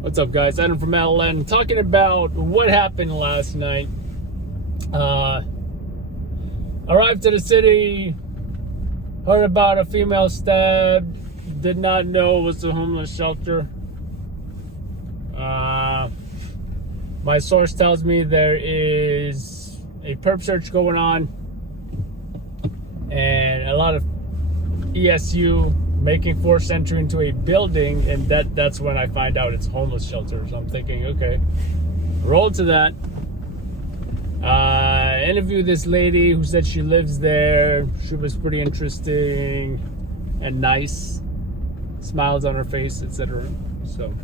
What's up, guys? Adam from LN talking about what happened last night. Arrived to the city, heard about a female stabbed, did not know it was a homeless shelter. My source tells me there is a perp search going on and a lot of ESU making forced entry into a building, and that's when I find out it's a homeless shelter. So I'm thinking, okay, roll to that. Interview this lady who said she lives there. She was pretty interesting and nice, smiles on her face, etc. So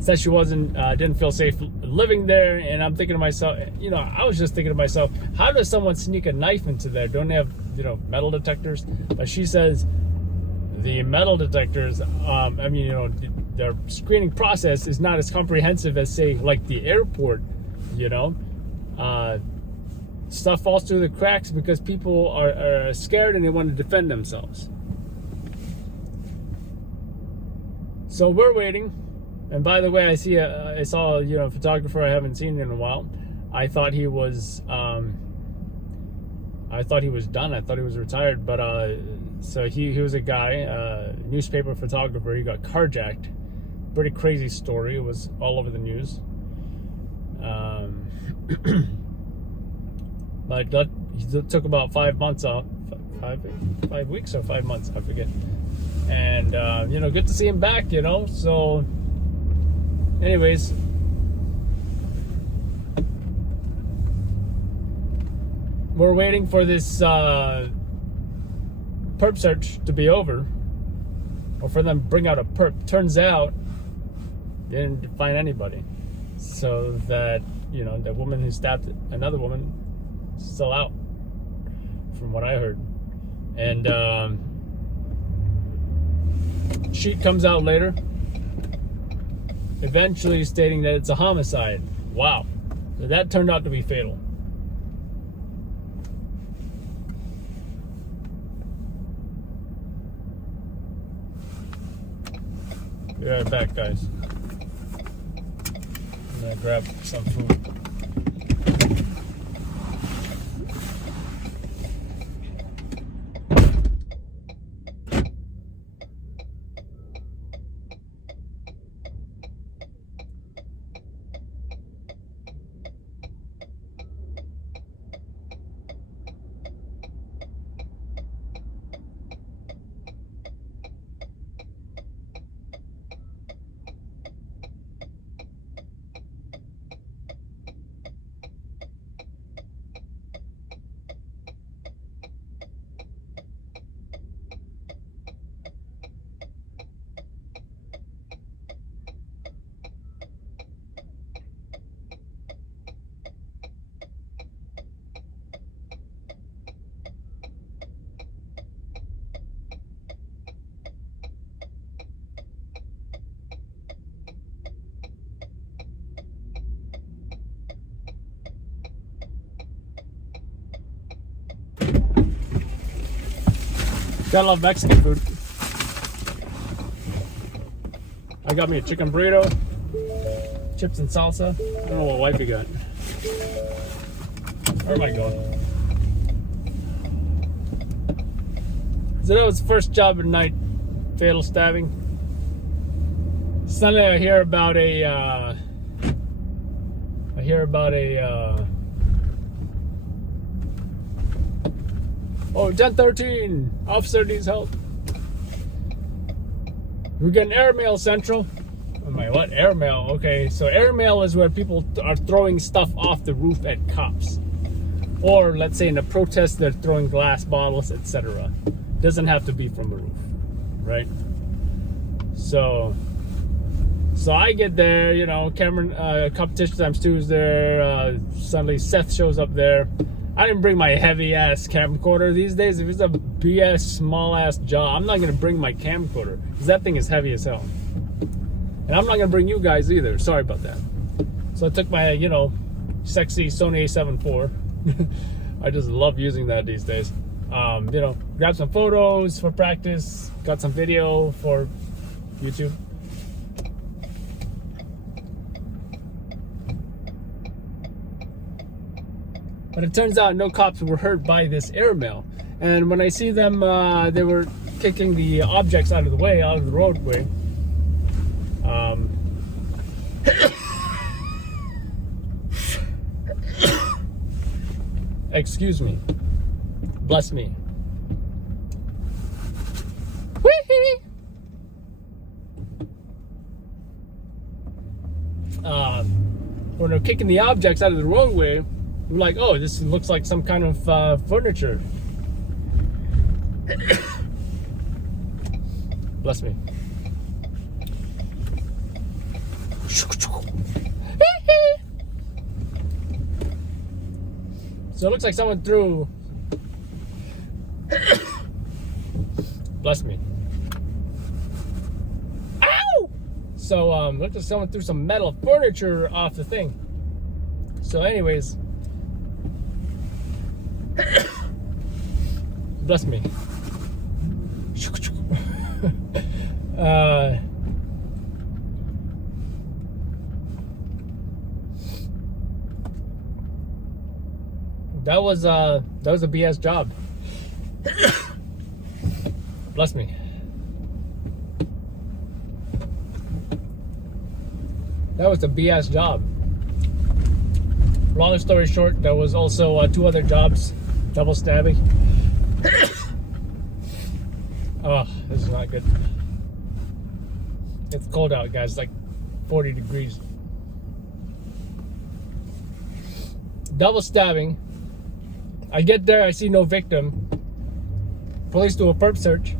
said she didn't feel safe living there, and I'm thinking to myself, I was just thinking to myself, how does someone sneak a knife into there? Don't they have metal detectors? But she says the metal detectors, their screening process is not as comprehensive as, say, like the airport. Stuff falls through the cracks because people are scared and they want to defend themselves. So we're waiting. And by the way, I saw a photographer I haven't seen in a while. I thought he was done. I thought he was retired, but so he was a guy, newspaper photographer. He got carjacked. Pretty crazy story. It was all over the news. But he took about 5 months off, 5 weeks or 5 months, I forget. And good to see him back. So, anyways. We're waiting for this perp search to be over, or for them to bring out a perp. Turns out they didn't find anybody. So that, the woman who stabbed another woman is still out, from what I heard. And sheet comes out later, eventually stating that it's a homicide. Wow. So that turned out to be fatal. Be right back, guys. I'm gonna grab some food. Gotta love Mexican food. I got me a chicken burrito, chips and salsa. I don't know what wifey got. Where am I going? So that was the first job at night, fatal stabbing. Sunday I hear about a 1013, officer needs help. We're getting airmail central. Oh my, what? Airmail? Okay, so airmail is where people are throwing stuff off the roof at cops. Or let's say in a protest, they're throwing glass bottles, etc. Doesn't have to be from the roof, right? So I get there, Cameron, competition times 2 is there. Suddenly Seth shows up there. I didn't bring my heavy ass camcorder these days. If it's a BS small ass job, I'm not gonna bring my camcorder because that thing is heavy as hell. And I'm not gonna bring you guys either. Sorry about that. So I took my, sexy Sony A7 IV. I just love using that these days. Grab some photos for practice, got some video for YouTube. But it turns out no cops were hurt by this airmail. And when I see them, they were kicking the objects out of the way, out of the roadway. Excuse me. Bless me. Whee! When they're kicking the objects out of the roadway, we're like, oh, this looks like some kind of furniture. Bless me. So it looks like someone threw. Bless me. Ow! So looks like someone threw some metal furniture off the thing. So anyways. Bless me. That was a BS job. Bless me. That was a BS job. Long story short, there was also 2 other jobs, double stabbing. Oh, this is not good. It's cold out, guys, like 40 degrees. Double stabbing. I get there, I see no victim. Police do a perp search.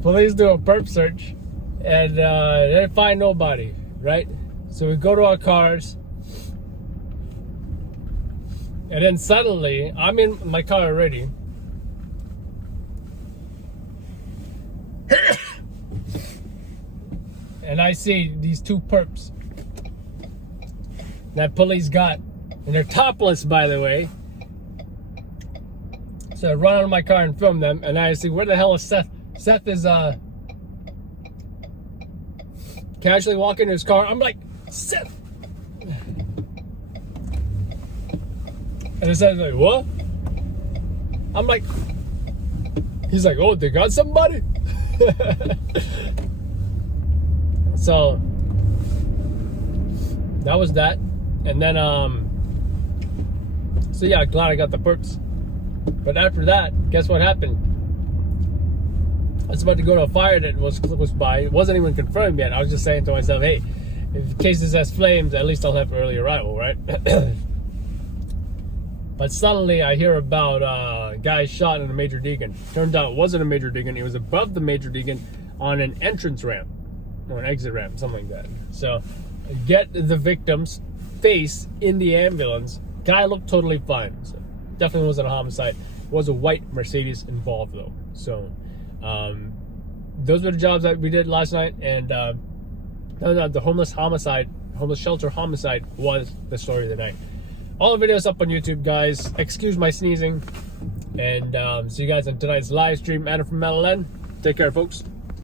Police do a perp search, and they find nobody, right? So we go to our cars, and then suddenly, I'm in my car already. And I see these 2 perps that police got, and they're topless, by the way. So I run out of my car and film them, and I see, where the hell is Seth? Seth is casually walking to his car. I'm like, Seth! And it says, like, what? I'm like, he's like, oh, they got somebody? So that was that. And then so yeah, glad I got the perks. But after that, guess what happened? I was about to go to a fire that was close by. It wasn't even confirmed yet. I was just saying to myself, hey, if cases has flames, at least I'll have early arrival, right? But suddenly I hear about a guy shot in a Major Deegan. Turns out it wasn't a Major Deegan. It was above the Major Deegan on an entrance ramp or an exit ramp, something like that. So get the victim's face in the ambulance. Guy looked totally fine. So definitely wasn't a homicide. Was a white Mercedes involved though. So those were the jobs that we did last night, and the homeless shelter homicide was the story of the night. All the videos up on YouTube, guys. Excuse my sneezing, and see you guys on tonight's live stream. Adam from LLN. Take care, folks.